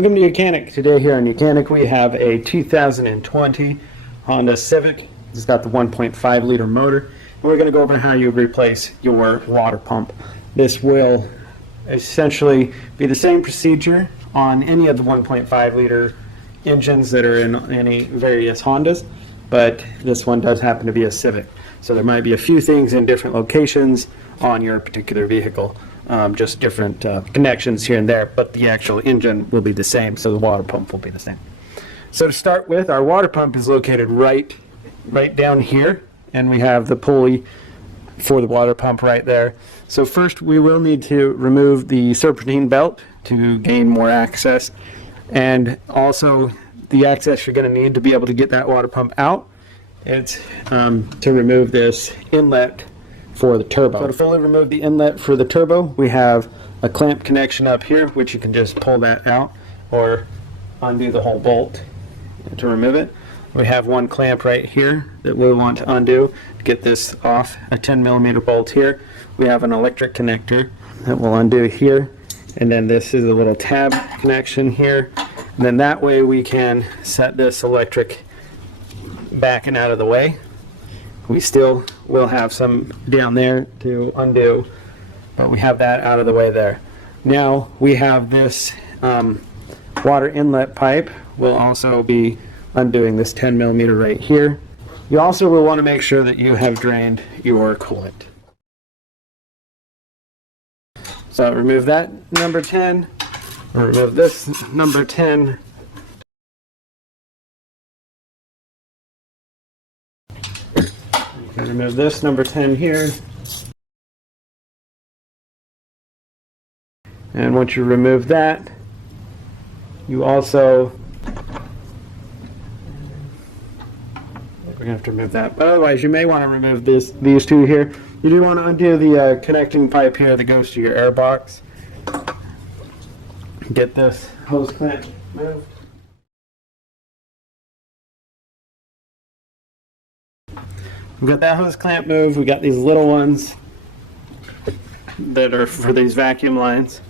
Welcome to YOUCANIC. Today here on YOUCANIC we have a 2020 Honda Civic. It's got the 1.5 liter motor. And we're going to go over how you replace your water pump. This will essentially be the same procedure on any of the 1.5 liter engines that are in any various Hondas, but this one does happen to be a Civic. So there might be a few things in different locations on your particular vehicle. Just different connections here and there, but the actual engine will be the same, so the water pump will be the same. So to start with, our water pump is located right down here, and we have the pulley for the water pump right there. So first we will need to remove the serpentine belt to gain more access, and also the access you're going to need to be able to get that water pump out. It's to remove this inlet for the turbo. So to fully remove the inlet for the turbo, we have a clamp connection up here, which you can just pull that out or undo the whole bolt to remove it. We have one clamp right here that we'll want to undo to get this off, a 10mm bolt here. We have an electric connector that we'll undo here, and then this is a little tab connection here, and then that way we can set this electric back and out of the way. We still will have some down there to undo, but we have that out of the way there. Now we have this water inlet pipe. We'll also be undoing this 10mm right here. You also will want to make sure that you have drained your coolant. So remove that number 10, remove this number 10. Remove this number 10 here. And once you remove that, you also, we're going to have to remove that, but otherwise you may want to remove these two here. You do want to undo the connecting pipe here that goes to your air box. Get this hose clamp moved. We've got that hose clamp moved. We got these little ones that are for these vacuum lines.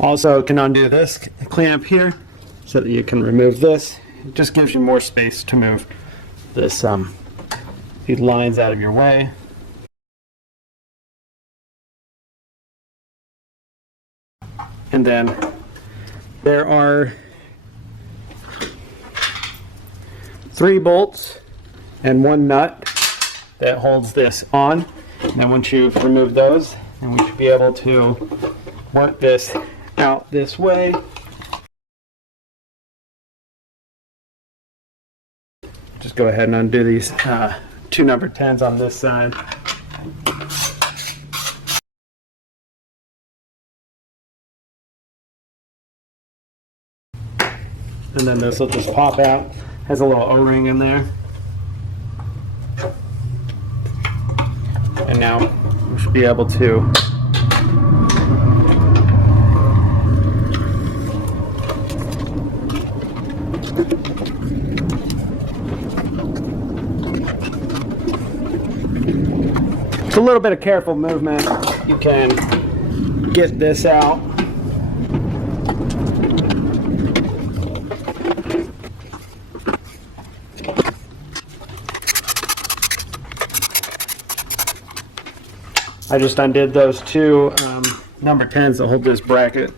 Also can undo this clamp here so that you can remove this. It just gives you more space to move this these lines out of your way. And then there are 3 bolts and 1 nut that holds this on. And then once you've removed those, then we should be able to work this out this way. Just go ahead and undo these 2 number 10s on this side. And then this will just pop out. Has a little O-ring in there. And now we should be able to it's a little bit of careful movement. You can get this out. I just undid those 2 number 10s that hold this bracket,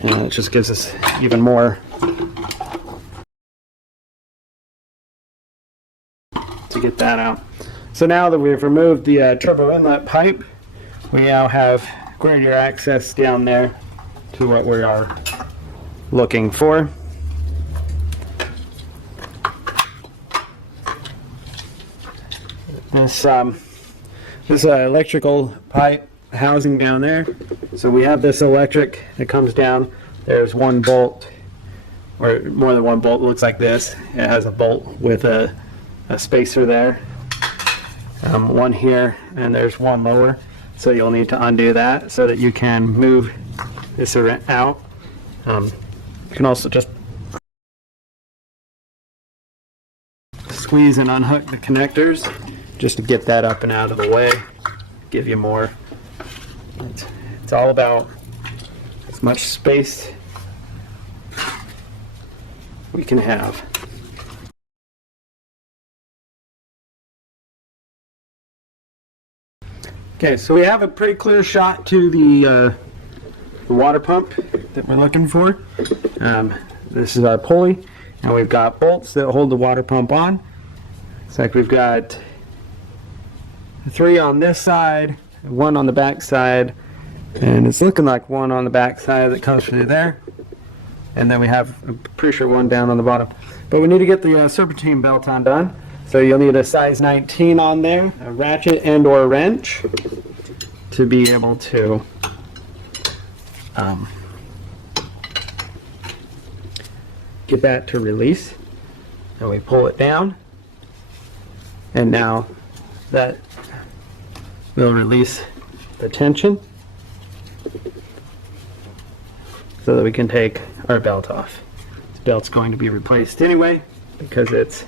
and it just gives us even more to get that out. So now that we've removed the turbo inlet pipe, we now have greater access down there to what we are looking for. This electrical pipe housing down there. So we have this electric that comes down. There's 1 bolt, or more than 1 bolt. It looks like this. It has a bolt with a spacer there. 1 here, and there's 1 lower. So you'll need to undo that so that you can move this out. You can also just squeeze and unhook the connectors, just to get that up and out of the way, give you more. It's all about as much space we can have. Okay, so we have a pretty clear shot to the water pump that we're looking for. This is our pulley, and we've got bolts that hold the water pump on. It's like we've got 3 on this side, 1 on the back side, and it's looking like 1 on the back side that comes through there. And then we have, I'm pretty sure, 1 down on the bottom. But we need to get the serpentine belt undone. So you'll need a size 19 on there, a ratchet and or a wrench to be able to get that to release. And we pull it down, and now that will release the tension so that we can take our belt off. This belt's going to be replaced anyway because it's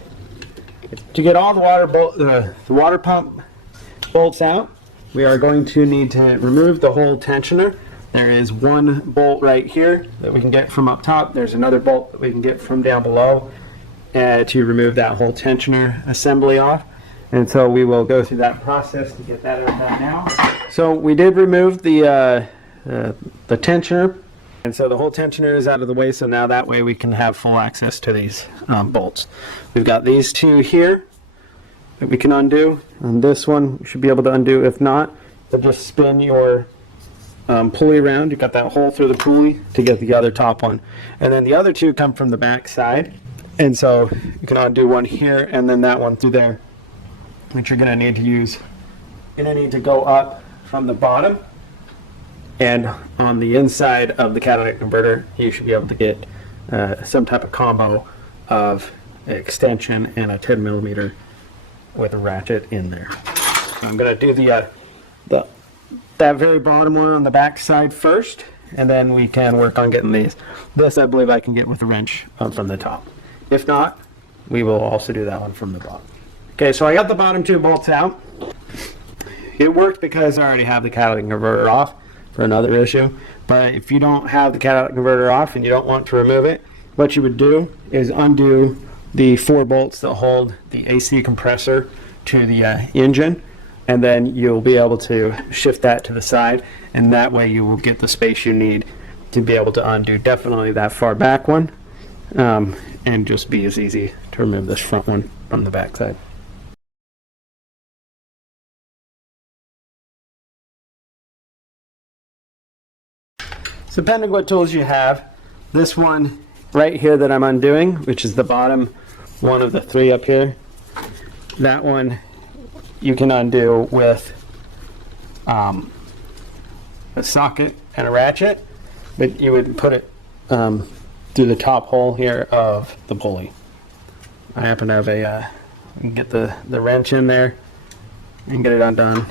to get all the water pump bolts out. We are going to need to remove the whole tensioner. There is 1 bolt right here that we can get from up top. There's another bolt that we can get from down below to remove that whole tensioner assembly off. And so we will go through that process to get that done now. So we did remove the tensioner, and so the whole tensioner is out of the way, so now that way we can have full access to these bolts. We've got these 2 here that we can undo, and this one we should be able to undo. If not, then just spin your pulley around. You've got that hole through the pulley to get the other top one. And then the other 2 come from the back side, and so you can undo one here and then that one through there, which you're going to need to use. You're going to need to go up from the bottom, and on the inside of the catalytic converter you should be able to get some type of combo of extension and a 10 millimeter with a ratchet in there. So I'm going to do that very bottom one on the back side first, and then we can work on getting these. This I believe I can get with a wrench from the top. If not, we will also do that one from the bottom. Okay, so I got the bottom 2 bolts out. It worked because I already have the catalytic converter off for another issue. But if you don't have the catalytic converter off and you don't want to remove it, what you would do is undo the 4 bolts that hold the AC compressor to the engine, and then you'll be able to shift that to the side, and that way you will get the space you need to be able to undo definitely that far back one, and just be as easy to remove this front one from the back side. So depending what tools you have, this one right here that I'm undoing, which is the bottom one of the 3 up here, that one you can undo with a socket and a ratchet, but you would put it through the top hole here of the pulley. I happen to have a get the wrench in there and get it undone.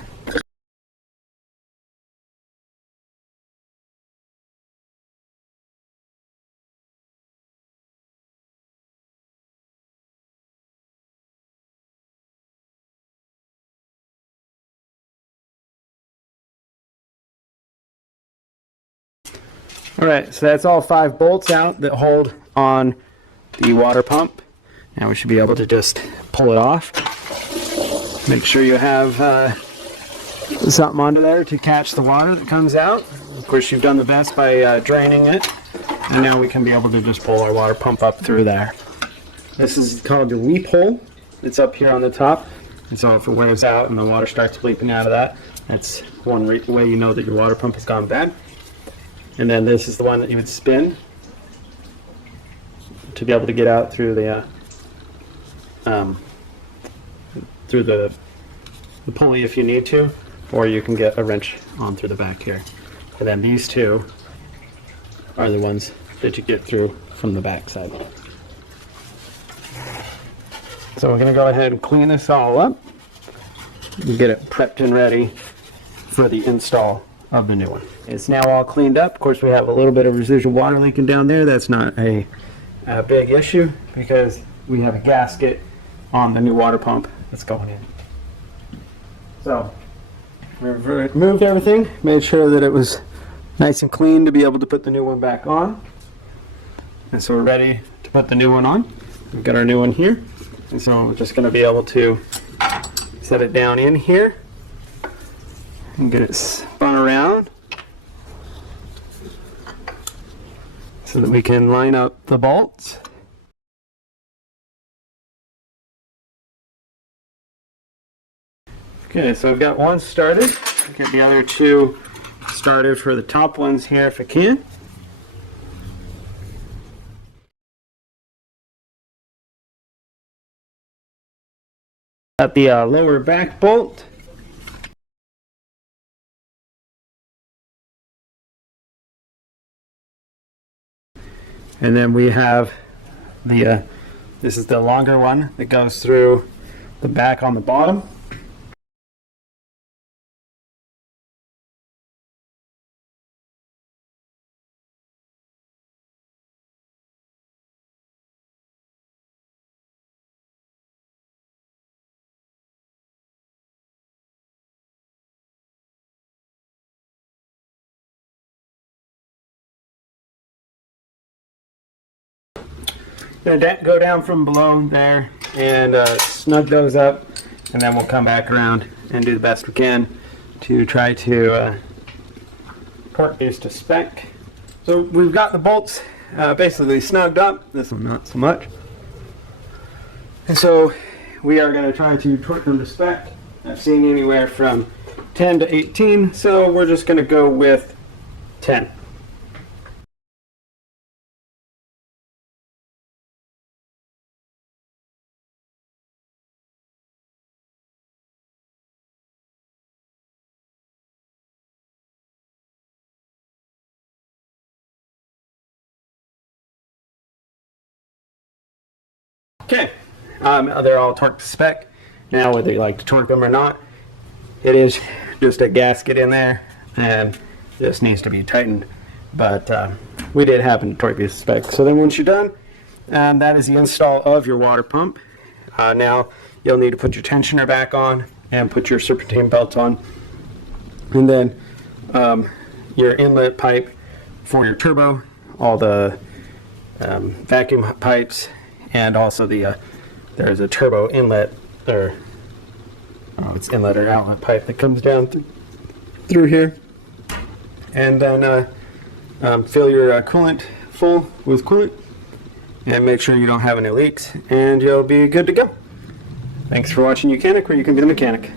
Alright, so that's all 5 bolts out that hold on the water pump. Now we should be able to just pull it off. Make sure you have something under there to catch the water that comes out. Of course, you've done the best by draining it, and now we can be able to just pull our water pump up through there. This is called your weep hole. It's up here on the top, and so if it wears out and the water starts leaking out of that, that's one way you know that your water pump has gone bad. And then this is the one that you would spin to be able to get out through the pulley if you need to, or you can get a wrench on through the back here. And then these 2 are the ones that you get through from the back side. So we're going to go ahead and clean this all up and get it prepped and ready for the install of the new one. It's now all cleaned up. Of course, we have a little bit of residual water leaking down there. That's not a big issue because we have a gasket on the new water pump that's going in. So we removed everything, made sure that it was nice and clean to be able to put the new one back on. And so we're ready to put the new one on. We've got our new one here. And so we're just going to be able to set it down in here and get it spun around so that we can line up the bolts. Okay, so I've got one started. I'll get the other two started for the top ones here if I can. Got the lower back bolt. And then we have the, this is the longer one that goes through the back on the bottom. Gonna go down from below there and snug those up, and then we'll come back around and do the best we can to try to torque these to spec. So we've got the bolts basically snugged up, this one not so much. And so we are going to try to torque them to spec. I've seen anywhere from 10 to 18, so we're just going to go with 10. Okay, they're all torqued to spec. Now whether you like to torque them or not, it is just a gasket in there and this needs to be tightened, but we did happen to torque these to spec. So then once you're done, that is the install of your water pump. Now you'll need to put your tensioner back on and put your serpentine belt on, and then your inlet pipe for your turbo, all the vacuum pipes, and also the there's a turbo inlet, or it's inlet or outlet pipe that comes down through here, and then fill your coolant full with coolant and make sure you don't have any leaks, and you'll be good to go. Thanks for watching YOUCANIC, where you can be the mechanic.